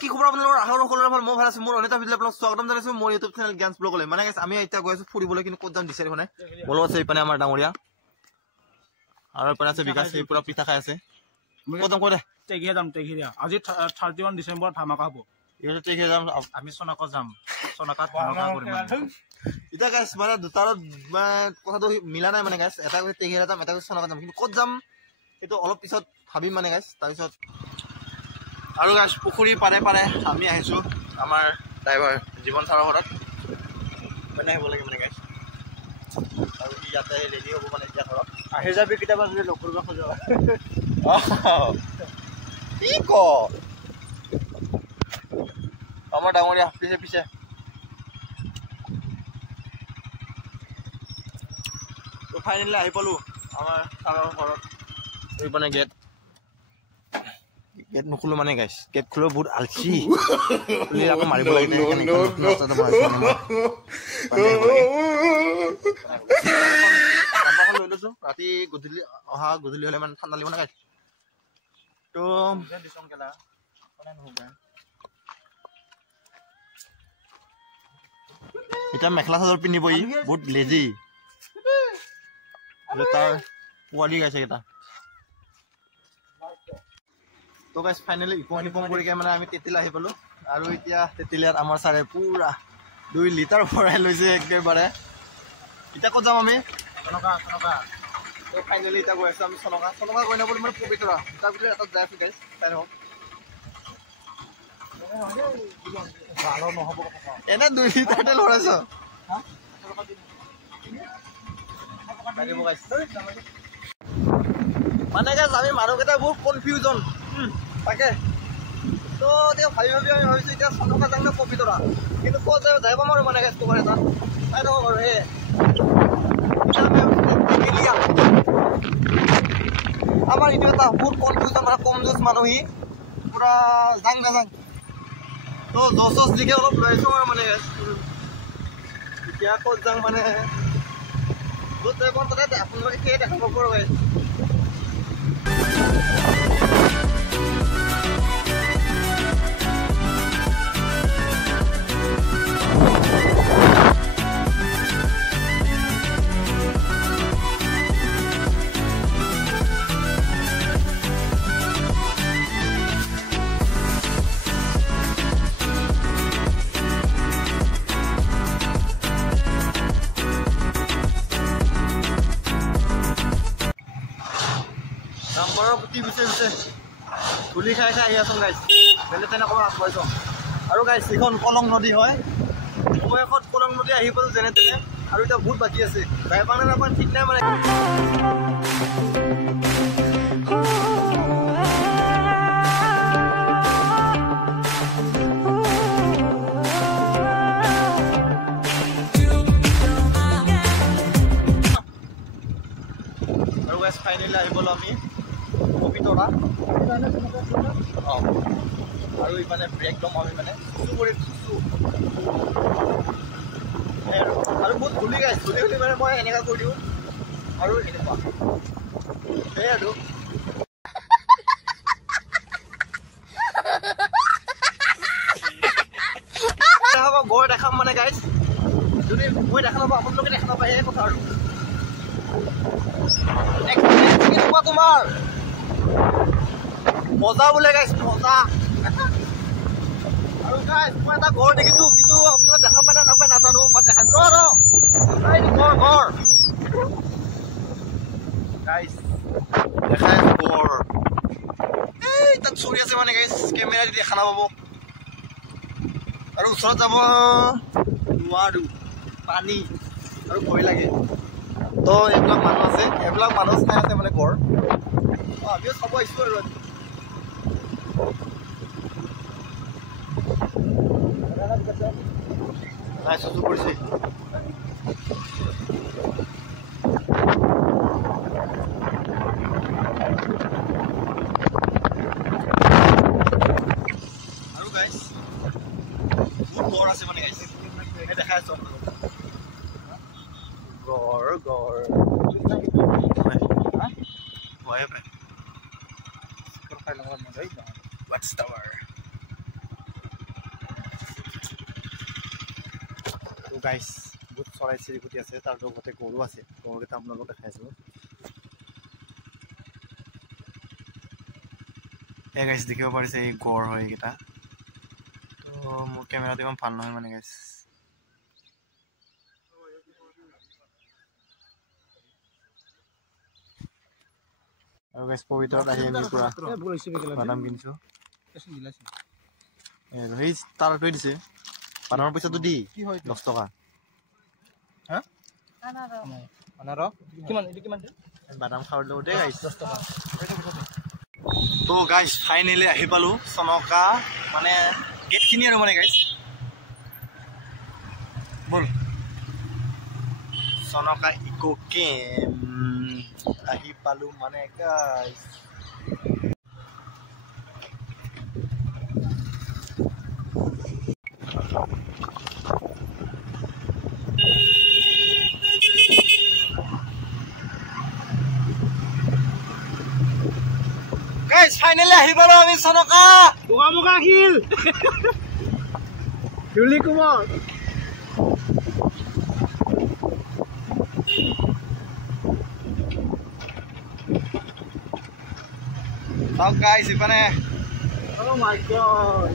কি খবৰ আপোনালোকৰ আহৰ সকলোৰে ভাল মই ভাল আছো মোৰ অনেতা ভিডিঅ আপোনাক স্বাগতম জনাইছো মোৰ ইউটিউব চেনেল জ্ঞান ব্লগলৈ মানে গাইছ আমি এতিয়া গৈ আছো ফুৰিবলৈ কিন্তু ক'ত যাম বিচাৰি হোৱা নাই বলো আছে ইপানে আমাৰ ডাঙৰীয়া আৰু ইপানে আছে বিকাশ এই পুৰা পিঠা খাই আছে ক'ত যাম ক'ত টেঘিয়া যাম টেঘিয়া আজি 31 ডিসেম্বৰ ধামাকা হ'ব এইটো টেঘিয়া যাম আমি সোনাকাত যাম সোনাকাত ধামাকা কৰিম এতিয়া গাইছ মানে দুটাৰ কথাটো মিলা নাই মানে গাইছ এটা কৈছে টেঘিয়া যাম এটা কৈছে সোনাকাত যাম কিন্তু ক'ত যাম সেইটো অলপ পিছত ভাবিম মানে গাইছ তাৰপিছত আৰু গাইছ পুখুৰী পাৰে পাৰে আমি আহিছো আমাৰ ড্ৰাইভাৰ জীৱন ছাৰৰ ঘৰত মানে আহিব লাগে মানে গাইছ আৰু ইয়াতে ৰেডি হ'ব মানে এতিয়া ঘৰত আহি যাবি কেতিয়াবা যদি লগ কৰিব খোজা কি ক আমাৰ ডাঙৰীয়া পিছে পিছে তো ফাইনেলি আহি পালো আমাৰ ছাৰৰ ঘৰত এই মানে গেট নুখুলো মানে গাইছ গেট খুলো বহুত আলচি আকৌ মাৰিব লাগে লৈ লৈছো ৰাতি গধূলি অহা গধূলি হলে মানে ঠাণ্ডা লাগিব না গাইছ তো এতিয়া মেখেলা চাদৰ পিন্ধিব ই বহুত লেজি তাৰ পোৱালি গাইছে কেইটা তো গাইছ ফাইনেলি ইপম কৰি মানে আমি তেতিল আহি পালো আৰু এতিয়া তেতিলিয়াত আমাৰ ছাৰে পুৰা 2 লিটাৰ ভৰাই লৈছে একেবাৰে এতিয়া ক'ত যাম আমি সোনকা তো ফাইনেলি এতিয়া গৈ আছো আমি সোনকা গৈ নাপালো মানে পবিতৰা তাৰ ভিতৰত এটা যাই আছো গাইছ চাই হওক ভালো নহ'ব এনে 2 লিটাৰ তেল ভৰাইছ মানে গাইছ আমি মানুহকেইটা বহুত কনফিউজন তাকে তো এতিয়া ভাবি আমি ভাবিছো এতিয়া সোনকা যাম নে পবিতৰা কিন্তু ক'ত যাই পাম আৰু মানে গাইছ তোমাৰ এটা চাই থাকক আৰু আমাৰ এইটো এটা বহুত কনফিউজন মানে কমজোজ মানুহ পুৰা যাং নাযাং তো জছ দিকে অলপ লৈ আছো আৰু মানে এতিয়া ক'ত যাম মানে য'ত যাই পাম তাতে আপোনালোকে সেই দেখাব পাৰো গাইছ ধূলি খাই আহি আছো গাইছ বেলেগ তেনে অকণমান আগবাঢ়িছো আৰু গাইছ এইখন কলং নদী হয় অৱশেষত কলং নদী আহি পালো যেনে তেনে আৰু এতিয়া বহুত বাকী আছে যাই পানে নাপায় ঠিক নাই মানে আৰু গাইছ ফাইনেলি আহি পালো আমি পবিতৰা আৰু ইমানে ব্ৰেক দম আমি মানে আৰু বহুত ধূলি গাইছ ধূলি মানে মই এনেকুৱা কৰি দিওঁ আৰু এনেকুৱা সেই আৰু গড় দেখাম মানে গাইছ যদি মই দেখা নাপাওঁ আপোনালোকে দেখা নাপায় সেই কথা আৰু কেনেকুৱা তোমাৰ মজা বোলে গাইছ মজা আৰু গাইছ মই এটা ঘৰ দেখিছো কিন্তু আপোনালোকে দেখা পাই নাপায় নাজানো বা দেখা ঘৰ গাইছ দেখাই ঘৰ এই তাত চৰি আছে মানে গাইছ কেমেৰা দি দেখা নাপাব আৰু ওচৰত যাব নোৱাৰো পানী আৰু ভয় লাগে তো এইবিলাক মানুহ আছে এইবিলাক মানুহ চাই আছে মানে ঘৰ আমিও চাব আহিছো আৰু চুচু কৰিছে আৰু গাইছ বহুত ঘৰ আছে মানে গাইছ দেখাই আছো ঘৰ Watchtower গাইছ বহুত চৰাই চিৰিকটি আছে, তাৰ লগতে গৰু আছে। গৰুকেইটা আপোনালোকক দেখাইছোঁ। এই গাইছ দেখিব পাৰিছে, এই গড় হয় এইকেইটা। তো মোৰ কেমেৰাটো ইমান ভাল নহয় মানে গাইছ। আৰু গাইছ পবিত্ৰত আহি আমি পুৰা বাদাম কিনিছোঁ। সেই তাৰটোৱে দিছে বাদামৰ পইচাটো দি 10 টকা। বাদাম খাৱাৰ লগতে গাইছ 10 টকা। তো গাইছ ফাইনেলি আহি পালোঁ চনকা মানে গেটখিনি আৰু মানে গাইছ বল চনকা ইকো কেম্প আহি পালোঁ মানে গাইছ। গাইছ ফাইনেলি আহি পালোঁ আমি চনকা মুখা শিল ধুলি কোমল চাওক গাইছ ইপানে। Oh my god.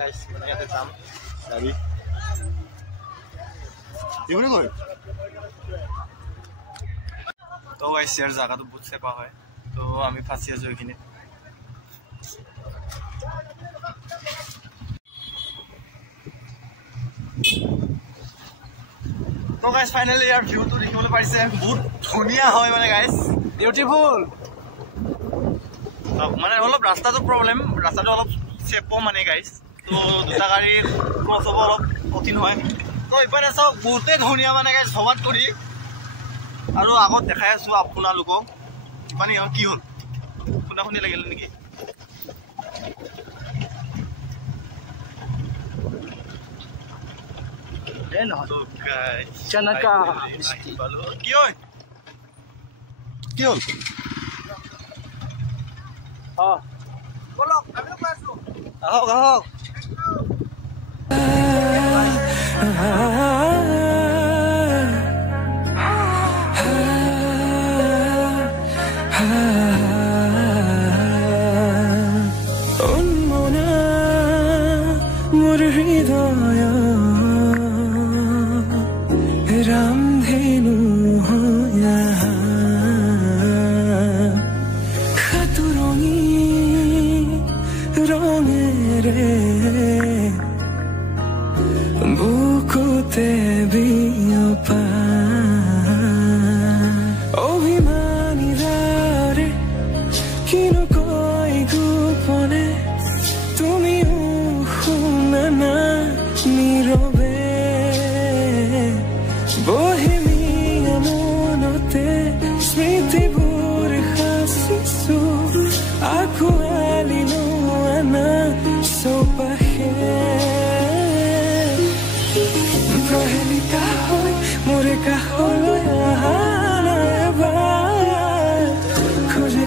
গাইছ মানে ইয়াতে যাম গাড়ী এইবোৰে গৈ তো গাইছ ইয়াৰ জাগাটো বহুত চেপা হয়। তো আমি ফাঁচি আছোঁ এইখিনিত। তো গাইছ ফাইনেলি ইয়াৰ ভিউটো দেখিবলৈ পাৰিছে, বহুত ধুনীয়া হয় মানে গাইছ, বিউটিফুল। মানে অলপ ৰাস্তাটো প্ৰব্লেম, ৰাস্তাটো অলপ চেপ মানে গাইছ। তো দুটা গাড়ী ক্ৰছ হ'ব অলপ কঠিন হয়। তো ইপানে চাওক বহুতেই ধুনীয়া মানে গাইছ ভবাত কৰি। আৰু আগত দেখাই আছোঁ আপোনালোকক মানে কি হ'ল শুনা শুনি লাগিল নেকি? কি হয় কি হ'ল আহক আহক। রামধেনু রঙেরে বুকুতে বিয়পা অভিমানীরা রে কিনো কই গোপনে তুমিও শুনা না নীরবে বহেমিয়া মনতে স্মৃতিবোৰ সাঁচিছো আকুৱালি লোৱানা চৌপাশে প্ৰহেলিকা হৈ মোৰে কাষলৈ অহা এবাৰ খোজে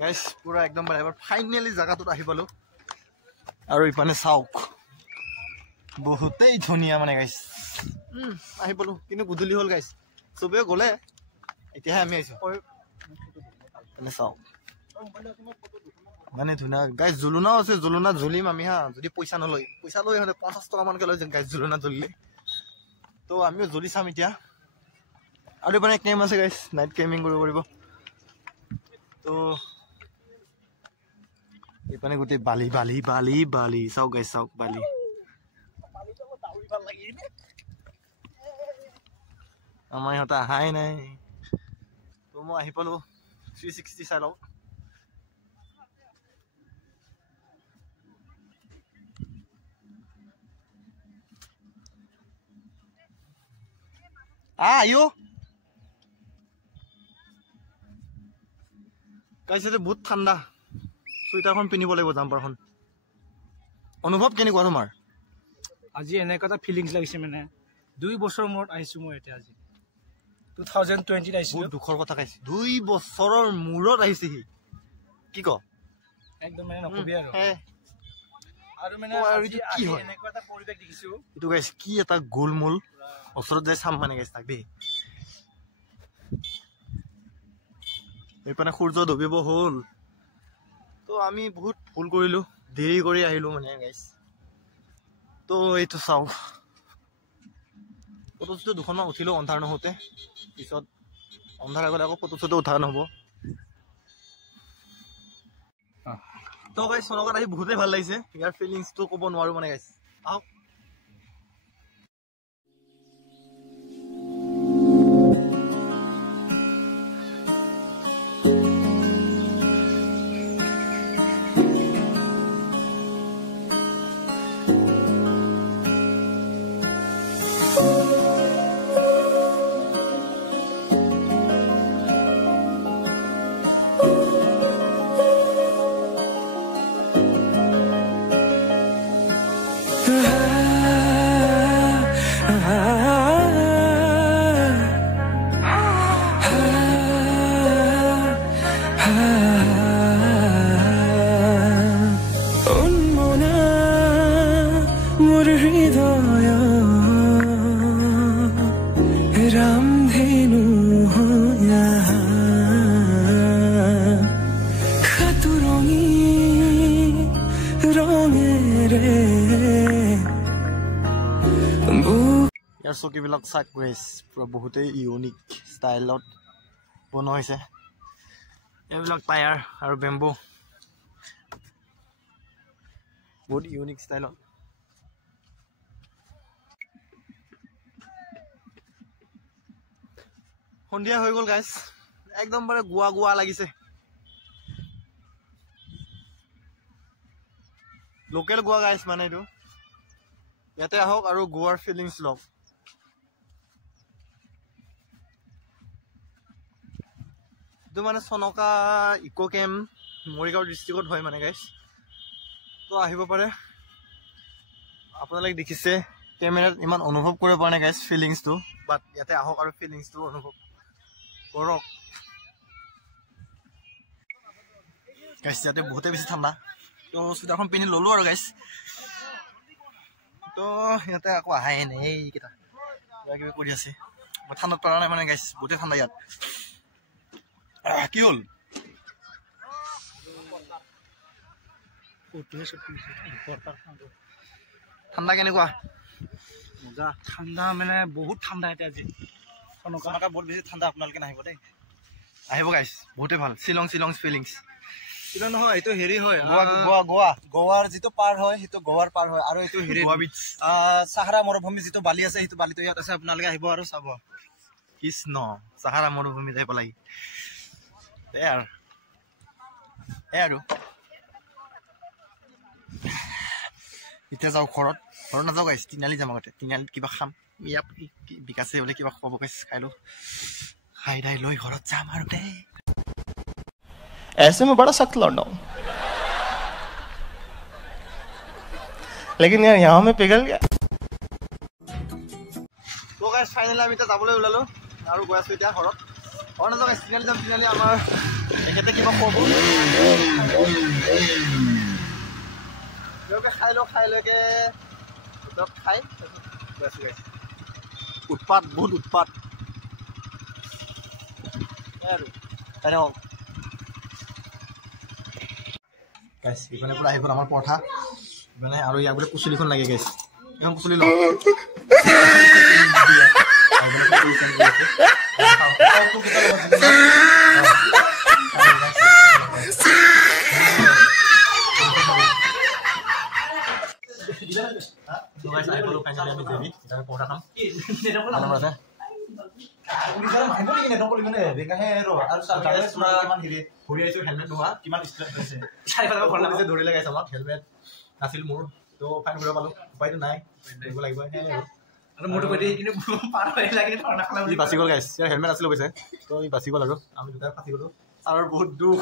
গাইছ পুৰা একদম এবাৰ ফাইনেলি জাগাটোত আহি পালোঁ। আৰু ইপানে চাওক বহুতেই ধুনীয়া মানে গাইছ আহি পালোঁ। কিন্তু গধূলি হ'ল গাইছ, চবেই গ'লে এতিয়াহে আমি আহিছোঁ। চাওক মানে ধুনীয়া গাইছ। জুলুনাও আছে, জুলুনাত জ্বলিম আমি হা, যদি পইচা নলয়। পইচা লৈ ইহঁতে 50 টকামানকৈ লয় গাইছ জুলুনাত জ্বলিলে। তো আমিও জ্বলি চাম এতিয়া। আৰু মানে কেম্প আছে গাইছ, নাইট কেম্পিং কৰিব পাৰিব। তো এইপানে গোটেই বালি বালি বালি বালি চাওক গাইছ, চাওক বালি। আমাৰ ইহঁতে অহাই নাই। তো মই আহি পালোঁ 360 চাই লওক। আইও গাইছ বহুত ঠাণ্ডা চুইটাৰখন পিন্ধিব লাগিব জাম্পাৰখন অনুভৱ কেনেকুৱা তোমাৰ আজি এনেকুৱা এটা ফিলিংছ লাগিছে মানে 2 বছৰৰ মূৰত আহিছো মই এতিয়া আজি 2020 আহিছো বহুত দুখৰ কথা কৈছে 2 বছৰৰ মূৰত আহিছে সি কি ক একদম মানে নকবি আৰু মানে কি হয় এনেকুৱা এটা পৰিৱেশ দেখিছো এটো গাইছ কি এটা গোলমুল ওচৰত যাই চাম মানে গাইছ তাক দেই এইপানে সূৰ্য ডুবিব হ'ল তো আমি বহুত ভুল কৰিলো দেৰি কৰি আহিলো মানে গাইছ তো এইটো চাও ফটোটো দুখনমান উঠিলো অন্ধাৰ নহওঁতে পিছত অন্ধাৰ আগতে আকৌ ফটোটো উঠা নহ'ব তো গাইছ চনকাত আহি বহুতেই ভাল লাগিছে ইয়াৰ ফিলিংছটো ক'ব নোৱাৰো মানে গাইছ আহক ইয়াৰ চকীবিলাক চাক গাইছ পুৰা বহুতেই ইউনিক ষ্টাইলত বনোৱা হৈছে এইবিলাক টায়াৰ আৰু বেম্বু বহুত ইউনিক ষ্টাইলত সন্ধিয়া হৈ গ'ল গাইছ একদম bare গোৱা গোৱা লাগিছে লোকেল গোৱা গাইছ মানে এইটো ইয়াতে আহক আৰু গোৱাৰ ফিলিংছ লওক এইটো মানে চনকা ইকো কেম্প মৰিগাঁও ডিষ্ট্ৰিক্টত হয় মানে গাইছ তো আহিব পাৰে আপোনালোকে দেখিছে কেমেৰাত ইমান অনুভৱ কৰিব পৰা নাই গাইছ ফিলিংছটো বাট ইয়াতে আহক আৰু ফিলিংছটো অনুভৱ কৰক গাইছ ইয়াতে বহুতে বেছি ঠাণ্ডা তো চুইটাৰখন পিন্ধি ল'লো আৰু গাইছ তো ইয়াতে আকৌ আহাই নাই এইকেইটা কিবা কিবি কৰি আছে মই ঠাণ্ডাত পৰা নাই মানে গাইছ বহুতে ঠাণ্ডা ইয়াত কি হ'ল ঠাণ্ডা কেনেকুৱা মজা ঠাণ্ডা মানে বহুত ঠাণ্ডা এতিয়া আজি চনকা বহুত বেছি ঠাণ্ডা আপোনালোকে নাহিব দেই আহিব গাইছ বহুতে ভাল শ্বিলং ফিলিংছ কিবা নহয় এইটো হেৰি হয় গোৱাৰ যিটো পাৰ হয় সেইটো গোৱাৰ পাৰ হয় আৰু এইটো হেৰি চাহাৰা মৰুভূমি যিটো বালি আছে সেইটো বালিটো ইয়াত আছে আপোনালোকে আহিব আৰু চাব কৃষ্ণ চাহাৰা মৰুভূমি যাই পেলাই আৰু এতিয়া যাওঁ ঘৰত নাযাওঁ গাইছ তিনিআলি যাম আগতে তিনিআলিত কিবা খাম ইয়াত বিকাশে বোলে কিবা খোৱাব গাইছ খাই দাই লৈ ঘৰত যাম আৰু দেই ऐसे में बड़ा सख्त लौंडा हूं लेकिन यार यहाँ में पिघल गया তো গাইছ ফাইনেলি আমি এতিয়া যাবলৈ ওলালো আৰু গৈ আছো এতিয়া ঘৰত নাযাওঁ গাইছ তিনিআলি আমাৰ এখেতে কিবা খোৱাব খাই লৈকে খাই গৈ আছো গাইছ উৎপাত বহুত উৎপাত আৰু গাইছ ইফালে পৰা আহি গ'ল আমাৰ পৰঠা মানে আৰু ইয়াক বোলে কুচুলিখন লাগে গাইছ এখন কুচুলি লওঁ পৰঠা খাম ধৰিলে গাইছ আমাক হেলমেট নাছিল মোৰ তো ফাইন কৰিব পালো উপায়তো নাই লাগিব আৰু মোৰটো কৈ দিয়ে কিন্তু পাৰ হৈ লাগে ঠাণ্ডা খালা ই বাচি গ'ল গাইছ ইয়াৰ হেলমেট আছিলে কৈছে তো ই বাচি গ'ল আৰু আমি দুটাই ফাঁচি গ'লো ছাৰৰ বহুত দুখ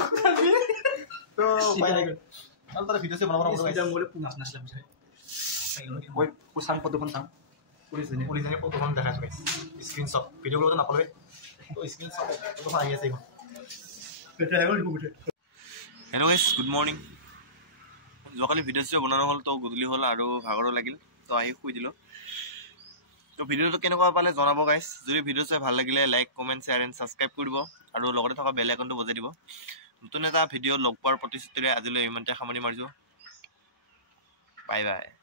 তো উপায় নাই গ'ল আৰু তাতে ভিডিঅ' বনাব মোৰে পুনাছ নাছিলে বুঝাই মই পুচাং ফটোখন চাম পুলিচে ফটোখন দেখাইছোঁ গাইছ স্ক্ৰীনশ্বট ভিডিঅ' কৰিবলৈ নাপালোৱে তো স্ক্ৰীনশ্বট ফটোখন আহি আছে এইখন হেল্ল' গাইছ গুড মৰ্ণিং যোৱাকালি ভিডিঅ' চিডিঅ' বনোৱা নহ'ল তো গধূলি হ'ল আৰু ভাগৰো লাগিল তো আহি শুই দিলোঁ তো ভিডিঅ'টো কেনেকুৱা পালে জনাব গাইছ যদি ভিডিঅ' চাই ভাল লাগিলে like comment share and subscribe কৰি দিব আৰু লগতে থকা বেল আইকনটো বজাই দিব নতুন এটা ভিডিঅ' লগ পোৱাৰ প্ৰতিশ্ৰুতিৰে আজিলৈ ইমানতে সামৰণি মাৰিছোঁ বাই বাই